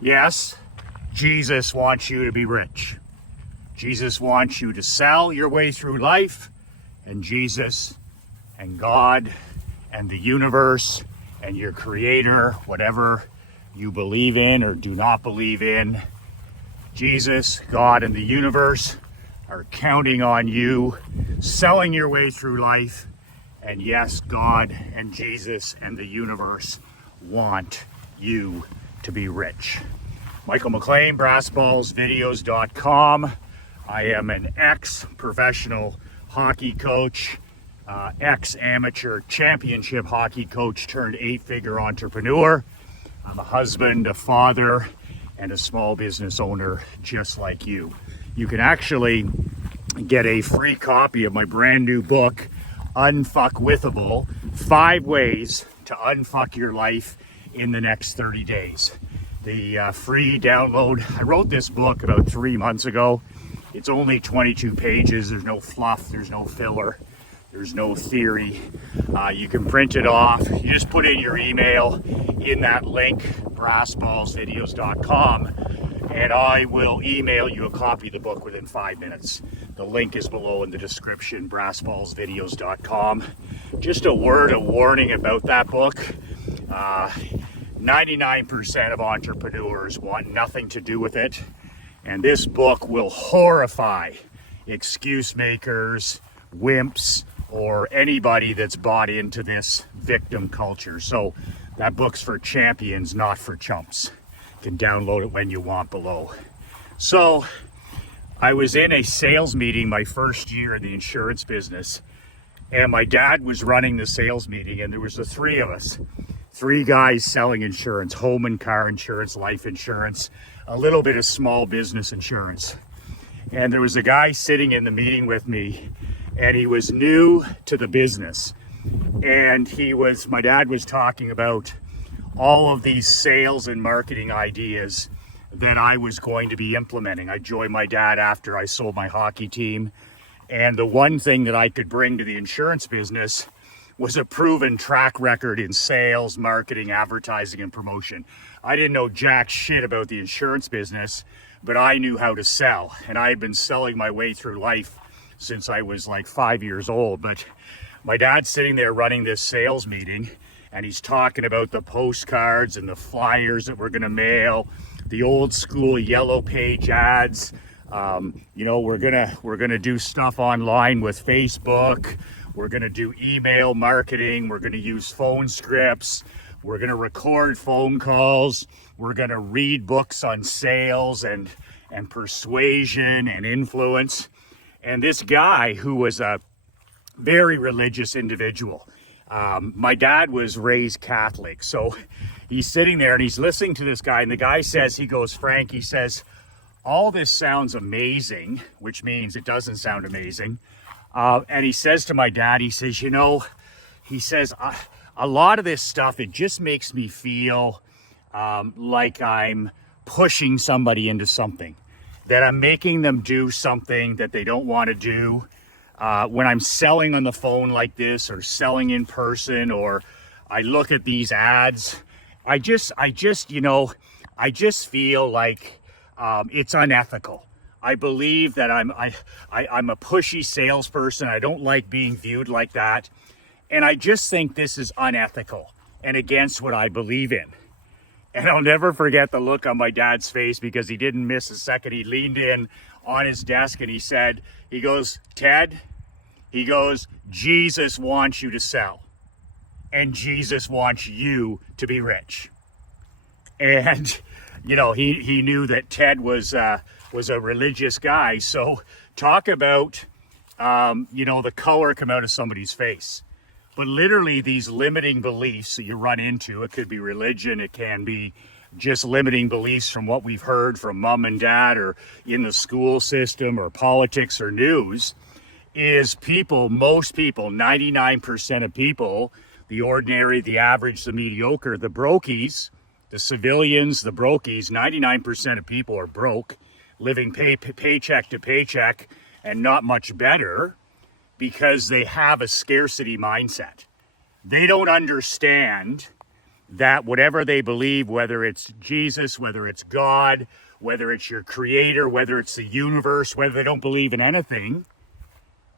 Yes, Jesus wants you to be rich. Jesus wants you to sell your way through life, and Jesus and God and the universe and your creator, whatever you believe in or do not believe in, Jesus, God, and the universe are counting on you selling your way through life. And yes, God and Jesus and the universe want you to be rich. Michael McLean, brassballsvideos.com. I am an ex-professional hockey coach, ex-amateur championship hockey coach turned 8-figure entrepreneur. I'm a husband, a father, and a small business owner just like you. You can actually get a free copy of my brand new book, Unfuckwithable, 5 Ways to Unfuck Your Life in the Next 30 Days. The free download. I wrote this book about 3 months ago. It's only 22 pages. There's no fluff, there's no filler, there's no theory. You can print it off. You just put in your email in that link, brassballsvideos.com, and I will email you a copy of the book within 5 minutes. The link is below in the description, brassballsvideos.com. Just a word of warning about that book. 99% of entrepreneurs want nothing to do with it. And this book will horrify excuse makers, wimps, or anybody that's bought into this victim culture. So that book's for champions, not for chumps. You can download it when you want below. So I was in a sales meeting my first year in the insurance business, and my dad was running the sales meeting, and there was the 3 of us. 3 guys selling insurance, home and car insurance, life insurance, a little bit of small business insurance. And there was a guy sitting in the meeting with me, and he was new to the business. And my dad was talking about all of these sales and marketing ideas that I was going to be implementing. I joined my dad after I sold my hockey team. And the one thing that I could bring to the insurance business was a proven track record in sales, marketing, advertising, and promotion. I didn't know jack shit about the insurance business, but I knew how to sell. And I had been selling my way through life since I was like 5 years old. But my dad's sitting there running this sales meeting, and he's talking about the postcards and the flyers that we're gonna mail, the old school yellow page ads. We're gonna do stuff online with Facebook. We're gonna do email marketing. We're gonna use phone scripts. We're gonna record phone calls. We're gonna read books on sales and persuasion and influence. And this guy, who was a very religious individual, my dad was raised Catholic, so he's sitting there and he's listening to this guy, and the guy says, Frank, he says, all this sounds amazing, which means it doesn't sound amazing. And he says to my dad, he says, a lot of this stuff, it just makes me feel like I'm pushing somebody into something, that I'm making them do something that they don't want to do. When I'm selling on the phone like this, or selling in person, or I look at these ads, I just feel like it's unethical. I believe that I'm a pushy salesperson. I don't like being viewed like that. And I just think this is unethical and against what I believe in. And I'll never forget the look on my dad's face, because he didn't miss a second. He leaned in on his desk and he goes, Ted, Jesus wants you to sell, and Jesus wants you to be rich. And, he knew that Ted was a religious guy. So talk about, the color come out of somebody's face. But literally these limiting beliefs that you run into, it could be religion, it can be just limiting beliefs from what we've heard from mom and dad, or in the school system, or politics, or news, is most people, 99% of people, the ordinary, the average, the mediocre, the brokies, the civilians, the brokies, 99% of people are broke, living paycheck to paycheck, and not much better, because they have a scarcity mindset. They don't understand that whatever they believe, whether it's Jesus, whether it's God, whether it's your creator, whether it's the universe, whether they don't believe in anything,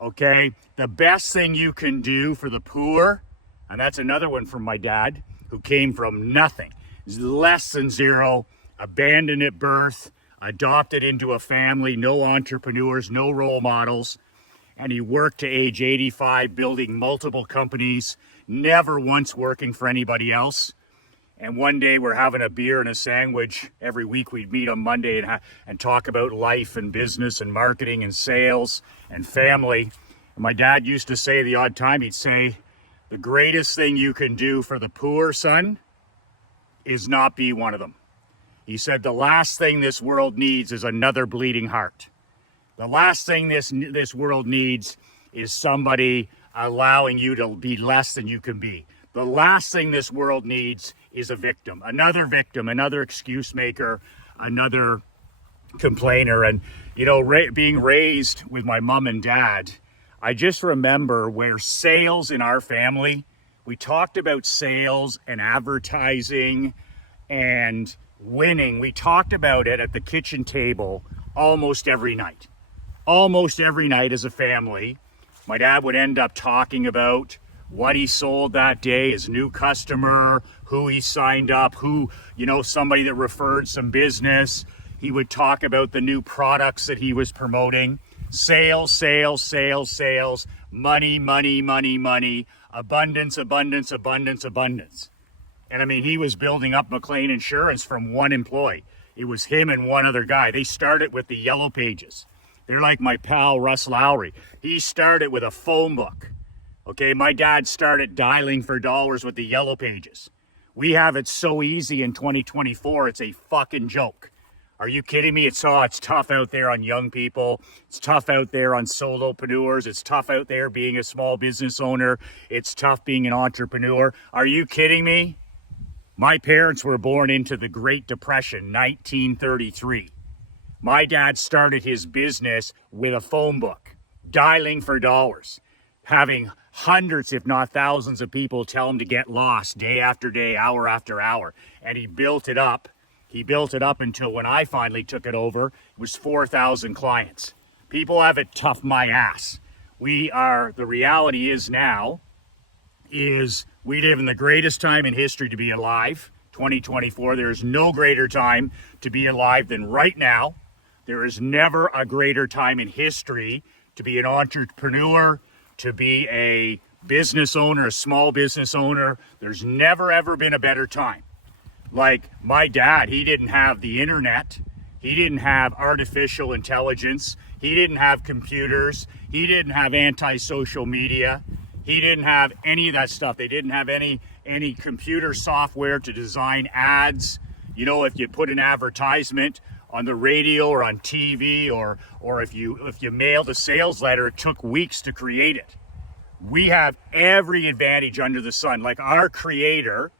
okay, the best thing you can do for the poor, and that's another one from my dad, who came from nothing, less than zero, abandoned at birth, adopted into a family, no entrepreneurs, no role models, and he worked to age 85, building multiple companies, never once working for anybody else. And one day we're having a beer and a sandwich. Every week we'd meet on Monday and talk about life and business and marketing and sales and family. And my dad used to say the odd time, he'd say, the greatest thing you can do for the poor, son, is not be one of them. He said, the last thing this world needs is another bleeding heart. The last thing this world needs is somebody allowing you to be less than you can be. The last thing this world needs is a victim, another excuse maker, another complainer. And, you know, being raised with my mom and dad, I just remember where sales in our family, we talked about sales and advertising and winning. We talked about it at the kitchen table almost every night. Almost every night as a family, my dad would end up talking about what he sold that day, his new customer, who he signed up, who, you know, somebody that referred some business. He would talk about the new products that he was promoting. Sales, sales, sales, sales, money, money, money, money, abundance, abundance, abundance, abundance. And I mean, he was building up McLean Insurance from one employee. It was him and one other guy. They started with the yellow pages. They're like my pal, Russ Lowry. He started with a phone book. Okay, my dad started dialing for dollars with the yellow pages. We have it so easy in 2024, it's a fucking joke. Are you kidding me? It's tough out there on young people. It's tough out there on solopreneurs. It's tough out there being a small business owner. It's tough being an entrepreneur. Are you kidding me? My parents were born into the Great Depression, 1933. My dad started his business with a phone book, dialing for dollars, having hundreds, if not thousands of people tell him to get lost day after day, hour after hour. And he built it up. He built it up until when I finally took it over, it was 4,000 clients. People have it tough my ass. The reality is now, is we live in the greatest time in history to be alive, 2024. There is no greater time to be alive than right now. There is never a greater time in history to be an entrepreneur, to be a business owner, a small business owner. There's never, ever been a better time. Like my dad, he didn't have the internet. He didn't have artificial intelligence. He didn't have computers. He didn't have anti-social media. He didn't have any of that stuff. They didn't have any computer software to design ads. You know, if you put an advertisement on the radio or on TV, or if you mailed a sales letter, it took weeks to create it. We have every advantage under the sun. Like our creator,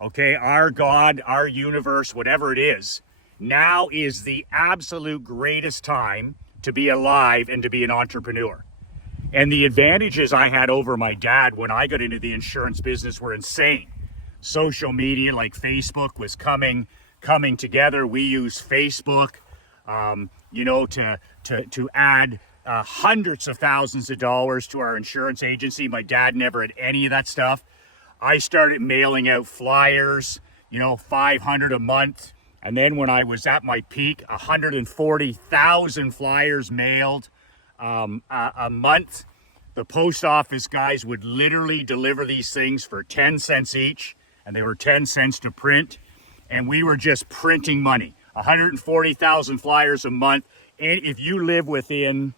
okay, our God, our universe, whatever it is, now is the absolute greatest time to be alive and to be an entrepreneur. And the advantages I had over my dad when I got into the insurance business were insane. Social media like Facebook was coming together. We use Facebook, you know, to add hundreds of thousands of dollars to our insurance agency. My dad never had any of that stuff. I started mailing out flyers, you know, 500 a month. And then when I was at my peak, 140,000 flyers mailed a month. The post office guys would literally deliver these things for 10 cents each, and they were 10 cents to print. And we were just printing money, 140,000 flyers a month. And if you live within,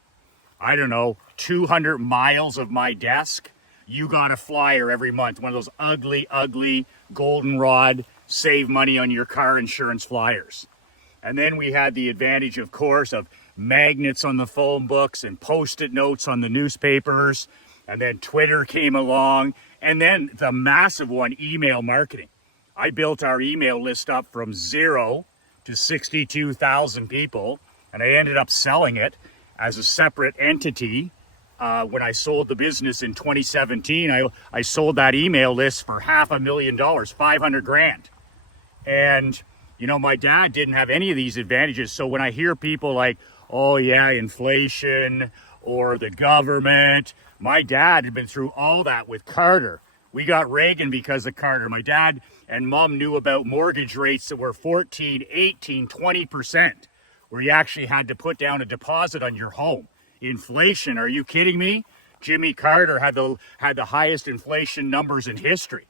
I don't know, 200 miles of my desk, you got a flyer every month, one of those ugly, ugly goldenrod save money on your car insurance flyers. And then we had the advantage, of course, of magnets on the phone books and post-it notes on the newspapers. And then Twitter came along. And then the massive one, email marketing. I built our email list up from 0 to 62,000 people. And I ended up selling it as a separate entity when I sold the business in 2017, I sold that email list for $500,000, 500 grand. And, you know, my dad didn't have any of these advantages. So when I hear people like, oh yeah, inflation or the government, my dad had been through all that with Carter. We got Reagan because of Carter. My dad and mom knew about mortgage rates that were 14, 18, 20%, where you actually had to put down a deposit on your home. Inflation, are you kidding me? Jimmy Carter had the highest inflation numbers in history.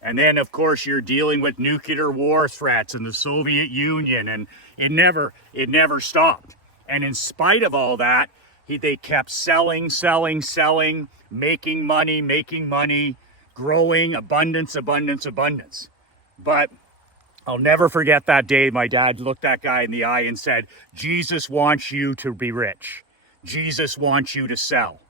And then, of course, you're dealing with nuclear war threats in the Soviet Union, and it never stopped. And in spite of all that, they kept selling, making money, growing, abundance. But I'll never forget that day my dad looked that guy in the eye and said, Jesus wants you to be rich. Jesus wants you to sell.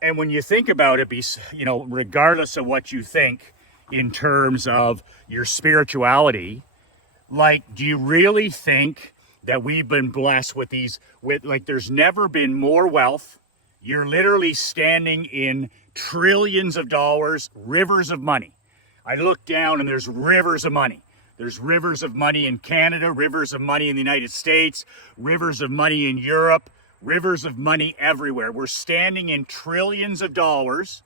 And when you think about it, you know, regardless of what you think in terms of your spirituality, like, do you really think that we've been blessed with there's never been more wealth? You're literally standing in trillions of dollars, rivers of money. I look down and there's rivers of money. There's rivers of money in Canada, rivers of money in the United States, rivers of money in Europe, rivers of money everywhere. We're standing in trillions of dollars,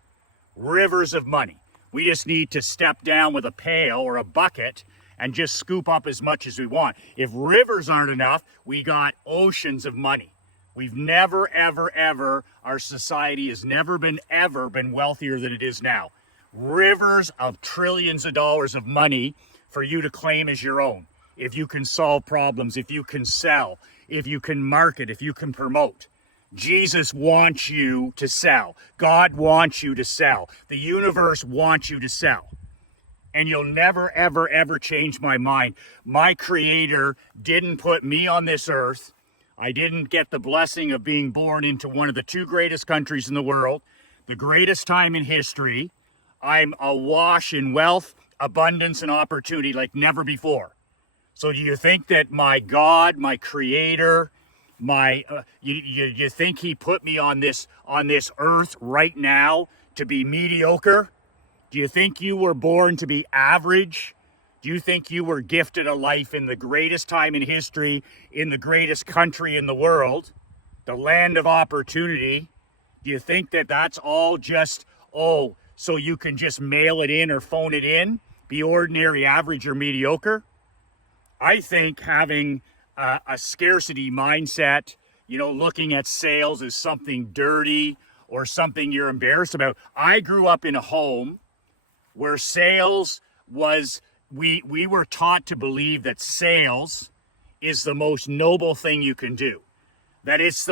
rivers of money. We just need to step down with a pail or a bucket and just scoop up as much as we want. If rivers aren't enough, we got oceans of money. We've never, ever, our society has never been wealthier than it is now. Rivers of trillions of dollars of money for you to claim as your own. If you can solve problems, if you can sell, if you can market, if you can promote. Jesus wants you to sell. God wants you to sell. The universe wants you to sell. And you'll never, ever change my mind. My Creator didn't put me on this earth. I didn't get the blessing of being born into one of the two greatest countries in the world, the greatest time in history. I'm awash in wealth, abundance, and opportunity like never before. So do you think that my God, my Creator, you think He put me on this earth right now to be mediocre? Do you think you were born to be average? Do you think you were gifted a life in the greatest time in history, in the greatest country in the world, the land of opportunity? Do you think that that's all just, so you can just mail it in or phone it in, be ordinary, average, or mediocre? I think having a scarcity mindset, you know, looking at sales as something dirty or something you're embarrassed about. I grew up in a home where sales was, we were taught to believe that sales is the most noble thing you can do. That it's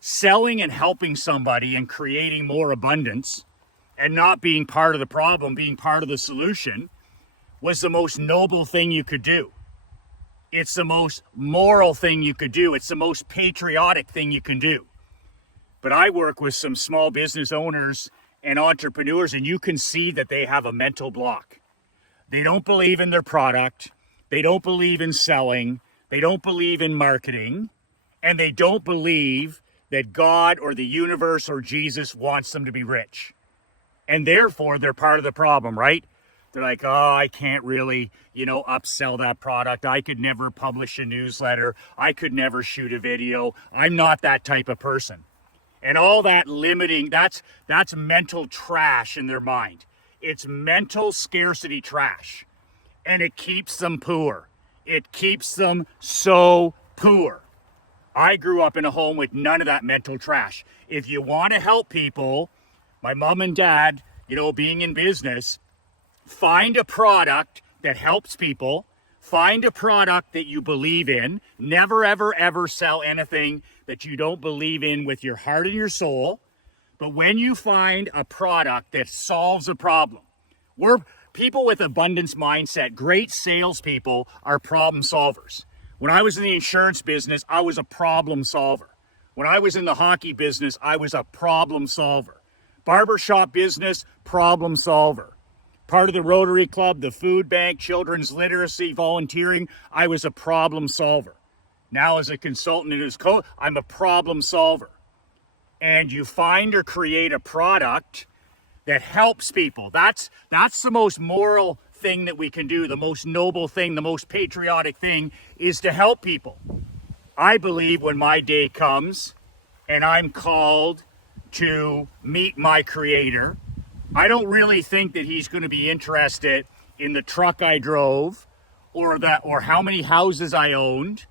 selling and helping somebody and creating more abundance and not being part of the problem, being part of the solution, was the most noble thing you could do. It's the most moral thing you could do. It's the most patriotic thing you can do. But I work with some small business owners and entrepreneurs, and you can see that they have a mental block. They don't believe in their product. They don't believe in selling. They don't believe in marketing. And they don't believe that God or the universe or Jesus wants them to be rich. And therefore, they're part of the problem, right? They're like, I can't really, upsell that product. I could never publish a newsletter. I could never shoot a video. I'm not that type of person. And all that limiting, that's mental trash in their mind. It's mental scarcity trash. And it keeps them poor. It keeps them so poor. I grew up in a home with none of that mental trash. If you want to help people, my mom and dad, being in business, find a product that helps people. Find a product that you believe in. Never, ever sell anything that you don't believe in with your heart and your soul. But when you find a product that solves a problem, we're people with abundance mindset, great salespeople are problem solvers. When I was in the insurance business, I was a problem solver. When I was in the hockey business, I was a problem solver. Barbershop business, problem solver. Part of the Rotary Club, the food bank, children's literacy, volunteering, I was a problem solver. Now as a consultant and as coach, I'm a problem solver. and you find or create a product that helps people. That's the most moral thing that we can do. The most noble thing, the most patriotic thing is to help people. I believe when my day comes and I'm called to meet my Creator, I don't really think that he's going to be interested in the truck I drove, or how many houses I owned,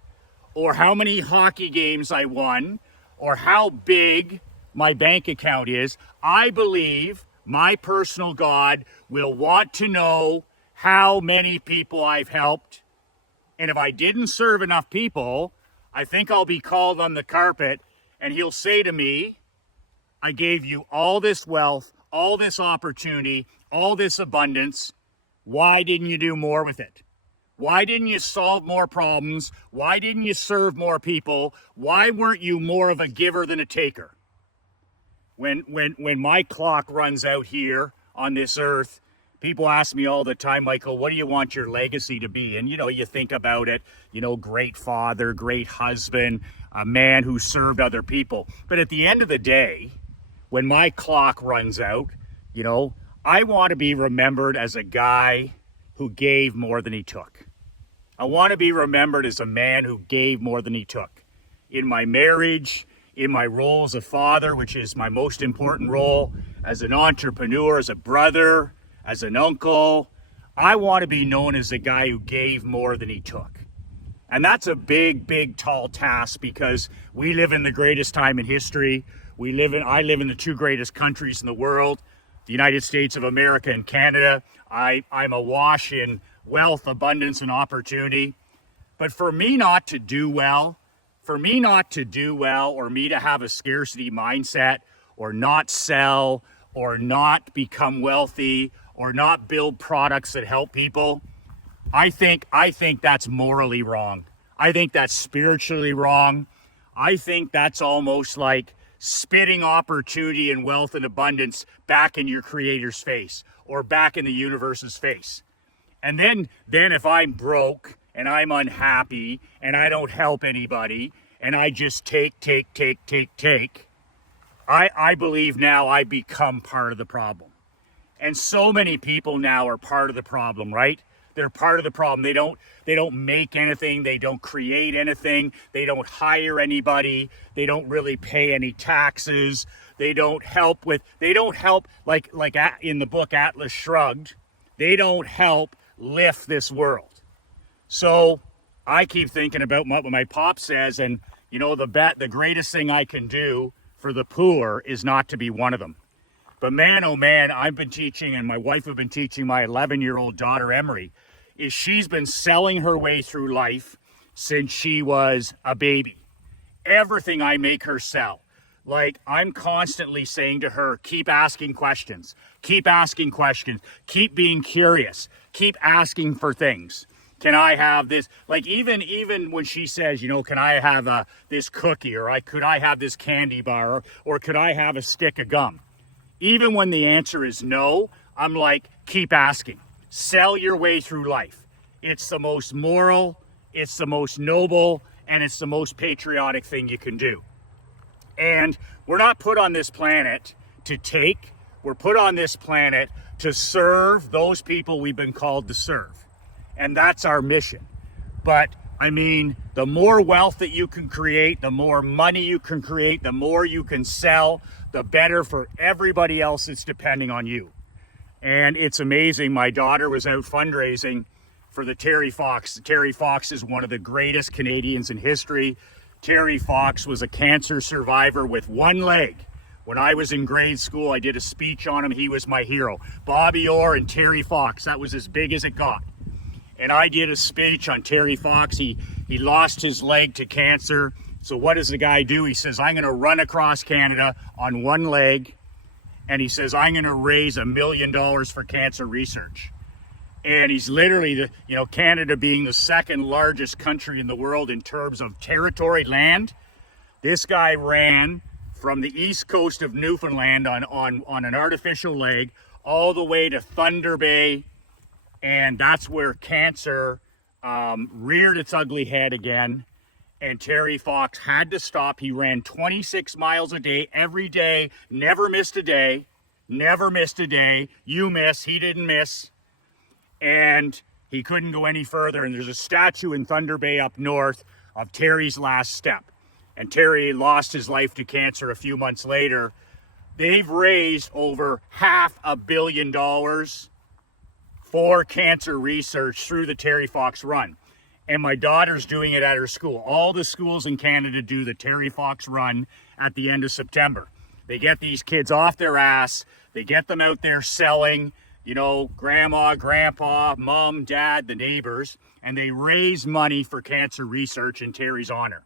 or how many hockey games I won, or how big my bank account is. I believe my personal God will want to know how many people I've helped. And if I didn't serve enough people, I think I'll be called on the carpet, and he'll say to me, I gave you all this wealth, all this opportunity, all this abundance. Why didn't you do more with it? Why didn't you solve more problems? Why didn't you serve more people? Why weren't you more of a giver than a taker? When my clock runs out here on this earth, people ask me all the time, Michael, what do you want your legacy to be? And, you think about it, great father, great husband, a man who served other people. But at the end of the day, when my clock runs out, I want to be remembered as a guy who gave more than he took. I want to be remembered as a man who gave more than he took. In my marriage, in my role as a father, which is my most important role, as an entrepreneur, as a brother, as an uncle, I want to be known as a guy who gave more than he took. And that's a big, big, tall task, because we live in the greatest time in history. I live in the two greatest countries in the world, the United States of America and Canada. I'm awash in wealth, abundance, and opportunity. But for me not to do well, or me to have a scarcity mindset, or not sell, or not become wealthy, or not build products that help people, I think that's morally wrong. I think that's spiritually wrong. I think that's almost like spitting opportunity and wealth and abundance back in your Creator's face, or back in the universe's face. And then if I'm broke and I'm unhappy and I don't help anybody and I just take, I believe now I become part of the problem. And so many people now are part of the problem, right? They're part of the problem. They don't make anything. They don't create anything. They don't hire anybody. They don't really pay any taxes. They don't help like in the book Atlas Shrugged. They don't help lift this world. So I keep thinking about what my pop says, and the greatest thing I can do for the poor is not to be one of them. But man, oh man, I've been teaching, and my wife have been teaching my 11-year-old daughter, Emery, is she's been selling her way through life since she was a baby. Everything I make her sell. Like, I'm constantly saying to her, keep asking questions, keep being curious, keep asking for things. Can I have this? Like, even when she says, can I have this cookie, or could I have this candy bar, or could I have a stick of gum? Even when the answer is no, I'm like, keep asking. Sell your way through life. It's the most moral, it's the most noble, and it's the most patriotic thing you can do. And we're not put on this planet to take. We're put on this planet to serve those people we've been called to serve. And that's our mission. But the more wealth that you can create, the more money you can create, the more you can sell, the better for everybody else that's depending on you. And it's amazing. My daughter was out fundraising for the Terry Fox. Terry Fox is one of the greatest Canadians in history. Terry Fox was a cancer survivor with one leg. When I was in grade school, I did a speech on him. He was my hero. Bobby Orr and Terry Fox, that was as big as it got. And I did a speech on Terry Fox. He lost his leg to cancer. So what does the guy do? He says, I'm going to run across Canada on one leg. And he says, I'm going to raise $1 million for cancer research. And he's literally, Canada being the second largest country in the world in terms of territory, land. This guy ran from the east coast of Newfoundland on an artificial leg all the way to Thunder Bay. And that's where cancer reared its ugly head again. And Terry Fox had to stop. He ran 26 miles a day, every day, never missed a day, never missed a day. You miss, he didn't miss. And he couldn't go any further. And there's a statue in Thunder Bay up north of Terry's last step. And Terry lost his life to cancer a few months later. They've raised over $500 million for cancer research through the Terry Fox Run. And my daughter's doing it at her school. All the schools in Canada do the Terry Fox Run at the end of September. They get these kids off their ass. They get them out there selling, you know, grandma, grandpa, mom, dad, the neighbors, and they raise money for cancer research in Terry's honor.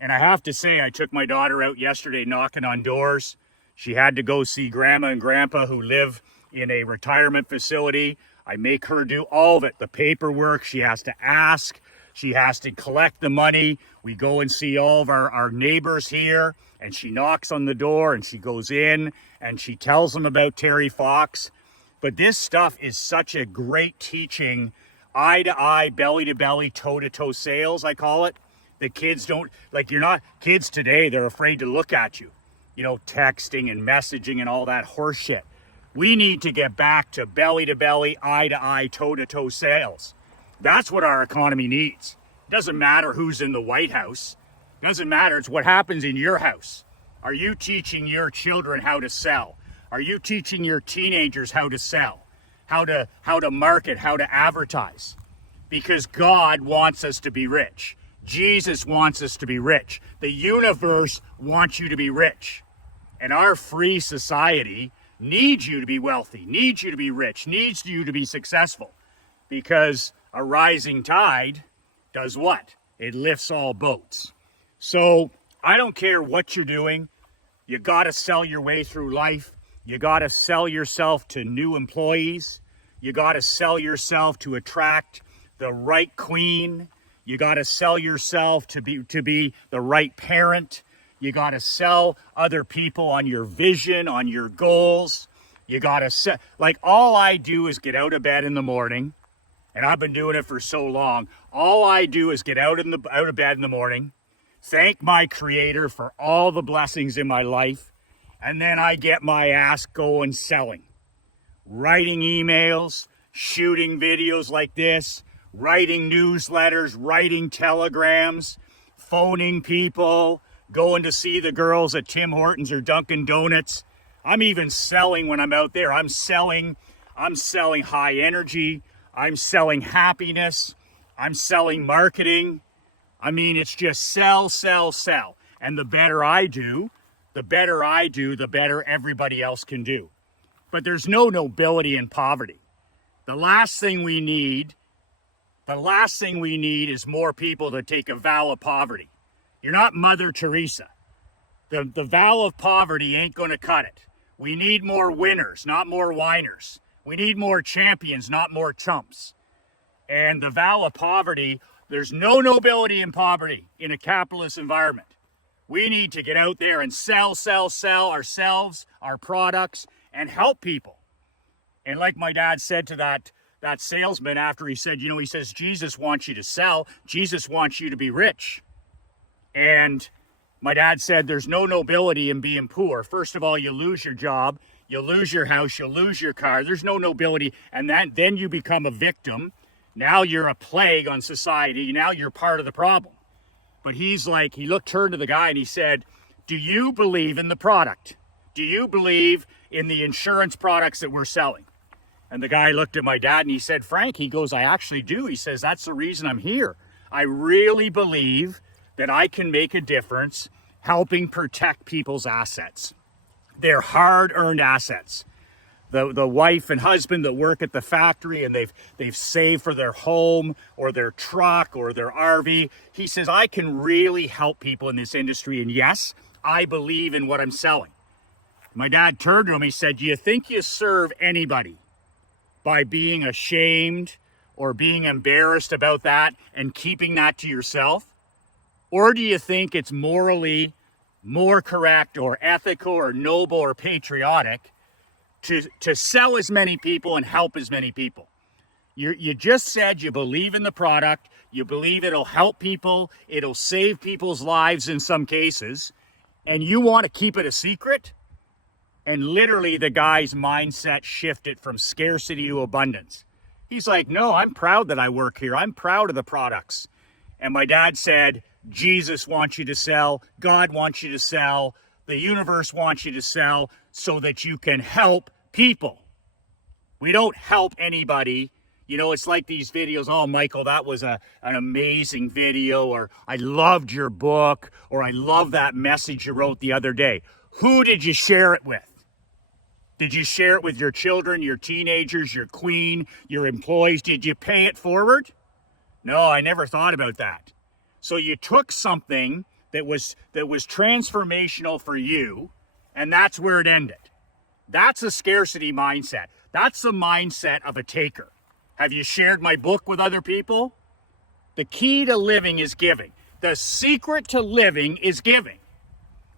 And I have to say, I took my daughter out yesterday knocking on doors. She had to go see grandma and grandpa who live in a retirement facility. I make her do all of it, the paperwork. She has to ask. She has to collect the money. We go and see all of our neighbors here, and she knocks on the door, and she goes in, and she tells them about Terry Fox. But this stuff is such a great teaching, eye-to-eye, belly-to-belly, toe-to-toe sales, I call it. The kids don't, like, you're not, kids today, they're afraid to look at you. You know, texting and messaging and all that horse shit. We need to get back to belly-to-belly, eye-to-eye, toe-to-toe sales. That's what our economy needs. It doesn't matter who's in the White House. It doesn't matter. It's what happens in your house. Are you teaching your children how to sell? Are you teaching your teenagers how to sell? How to market, how to advertise? Because God wants us to be rich. Jesus wants us to be rich. The universe wants you to be rich. And our free society needs you to be wealthy, needs you to be rich, needs you to be successful. Because a rising tide does what? It lifts all boats. So I don't care what you're doing. You got to sell your way through life. You got to sell yourself to new employees. You got to sell yourself to attract the right queen. You got to sell yourself to be the right parent. You got to sell other people on your vision, on your goals. You got to sell. Like, all I do is get out of bed in the morning, and I've been doing it for so long. All I do is get out of bed in the morning, thank my Creator for all the blessings in my life, and then I get my ass going selling. Writing emails, shooting videos like this, writing newsletters, writing telegrams, phoning people, going to see the girls at Tim Hortons or Dunkin' Donuts. I'm even selling when I'm out there. I'm selling high energy. I'm selling happiness. I'm selling marketing. I mean, it's just sell, sell, sell. And the better I do, the better everybody else can do. But there's no nobility in poverty. The last thing we need is more people to take a vow of poverty. You're not Mother Teresa. The vow of poverty ain't going to cut it. We need more winners, not more whiners. We need more champions, not more chumps. And the vow of poverty, there's no nobility in poverty in a capitalist environment. We need to get out there and sell ourselves, our products, and help people. And like my dad said to that salesman after he said, he says, Jesus wants you to sell. Jesus wants you to be rich. And my dad said, there's no nobility in being poor. First of all, you lose your job, you lose your house, you lose your car. There's no nobility. And then you become a victim. Now you're a plague on society. Now you're part of the problem. But he's like, turned to the guy and he said, do you believe in the product? Do you believe in the insurance products that we're selling? And the guy looked at my dad and he said, Frank, he goes, I actually do. He says, that's the reason I'm here. I really believe that I can make a difference helping protect people's assets, their hard-earned assets. The wife and husband that work at the factory and they've saved for their home or their truck or their RV. He says, I can really help people in this industry. And yes, I believe in what I'm selling. My dad turned to him, he said, do you think you serve anybody by being ashamed or being embarrassed about that and keeping that to yourself? Or do you think it's morally more correct or ethical or noble or patriotic to sell as many people and help as many people? You just said you believe in the product, you believe it'll help people, it'll save people's lives in some cases, and you want to keep it a secret? And literally the guy's mindset shifted from scarcity to abundance. He's like, no, I'm proud that I work here. I'm proud of the products. And my dad said, Jesus wants you to sell, God wants you to sell, the universe wants you to sell so that you can help people. We don't help anybody. You know, it's like these videos, oh, Michael, that was an amazing video, or I loved your book, or I love that message you wrote the other day. Who did you share it with? Did you share it with your children, your teenagers, your queen, your employees? Did you pay it forward? No, I never thought about that. So you took something that was transformational for you, and that's where it ended. That's a scarcity mindset. That's the mindset of a taker. Have you shared my book with other people? The key to living is giving. The secret to living is giving.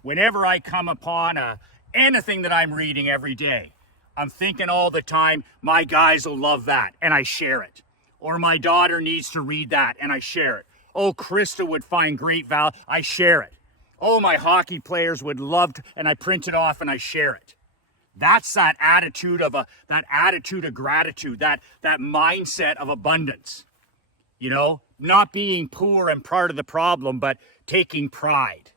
Whenever I come upon anything that I'm reading every day, I'm thinking all the time, my guys will love that, and I share it. Or my daughter needs to read that, and I share it. Oh, Krista would find great value, I share it. Oh, my hockey players would love to, and I print it off and I share it. That's that attitude of gratitude, that mindset of abundance. You know, not being poor and part of the problem, but taking pride.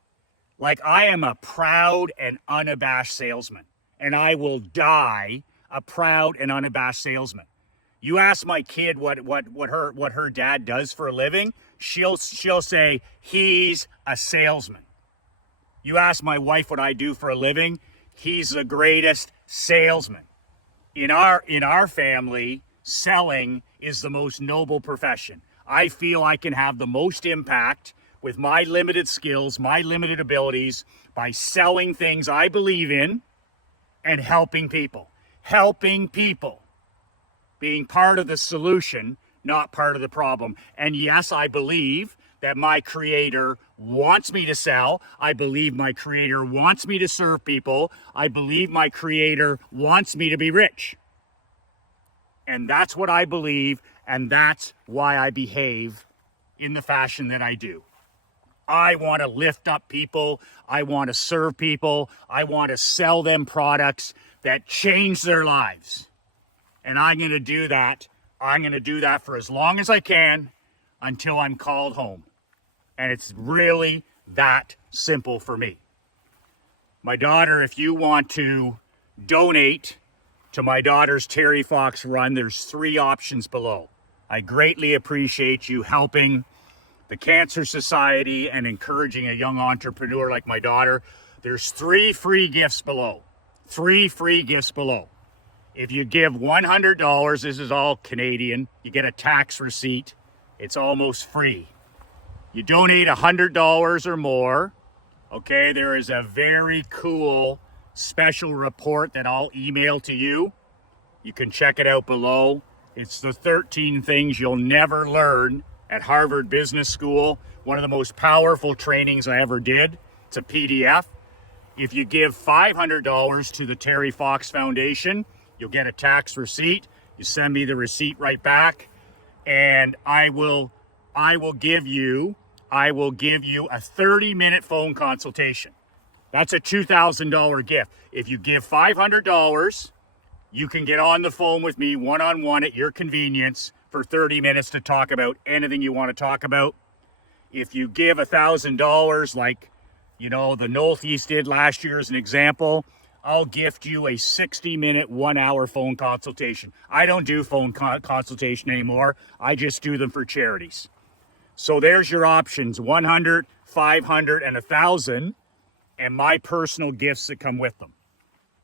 Like, I am a proud and unabashed salesman, and I will die a proud and unabashed salesman. You ask my kid what her dad does for a living, she'll say he's a salesman. You ask my wife what I do for a living, he's the greatest salesman. In our family, selling is the most noble profession. I feel I can have the most impact with my limited skills, my limited abilities, by selling things I believe in and helping people. Helping people. Being part of the solution, not part of the problem. And yes, I believe that my Creator wants me to sell. I believe my Creator wants me to serve people. I believe my Creator wants me to be rich. And that's what I believe, and that's why I behave in the fashion that I do. I want to lift up people. I want to serve people. I want to sell them products that change their lives. And I'm going to do that. I'm going to do that for as long as I can until I'm called home. And it's really that simple for me. My daughter, if you want to donate to my daughter's Terry Fox run, there's 3 options below. I greatly appreciate you helping the Cancer Society and encouraging a young entrepreneur like my daughter. There's 3 free gifts below. 3 free gifts below. If you give $100, this is all Canadian, you get a tax receipt. It's almost free. You donate $100 or more, okay, there is a very cool special report that I'll email to you. You can check it out below. It's the 13 things you'll never learn at Harvard Business School. One of the most powerful trainings I ever did. It's a PDF. If you give $500 to the Terry Fox Foundation, you'll get a tax receipt. You send me the receipt right back, and I will give you a 30-minute phone consultation. That's a $2,000 gift. If you give $500, you can get on the phone with me one-on-one at your convenience for 30 minutes to talk about anything you want to talk about. If you give $1,000, like, you know, the Northeast did last year as an example, I'll gift you a 60-minute, 1-hour phone consultation. I don't do phone consultation anymore. I just do them for charities. So there's your options, 100, 500, and 1,000, and my personal gifts that come with them.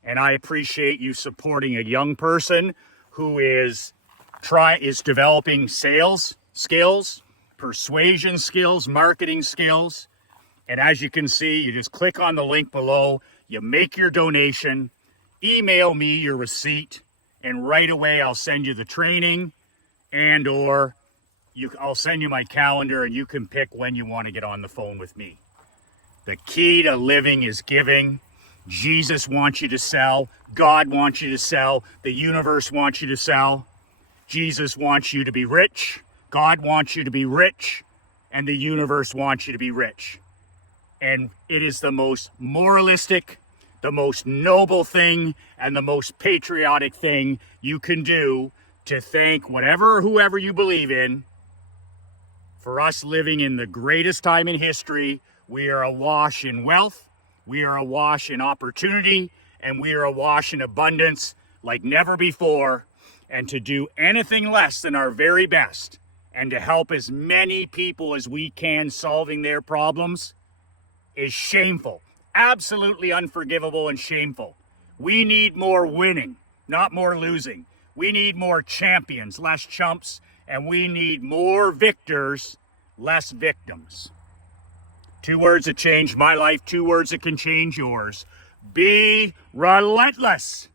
And I appreciate you supporting a young person who is developing sales skills, persuasion skills, marketing skills. And as you can see, you just click on the link below, you make your donation, email me your receipt, and right away I'll send you the training, and or I'll send you my calendar, and you can pick when you want to get on the phone with me. The key to living is giving. Jesus wants you to sell. God wants you to sell. The universe wants you to sell. Jesus wants you to be rich, God wants you to be rich, and the universe wants you to be rich. And it is the most moralistic, the most noble thing, and the most patriotic thing you can do to thank whatever or whoever you believe in for us living in the greatest time in history. We are awash in wealth, we are awash in opportunity, and we are awash in abundance like never before. And to do anything less than our very best and to help as many people as we can solving their problems is shameful, absolutely unforgivable and shameful. We need more winning, not more losing. We need more champions, less chumps, and we need more victors, less victims. 2 words that changed my life, 2 words that can change yours. Be relentless.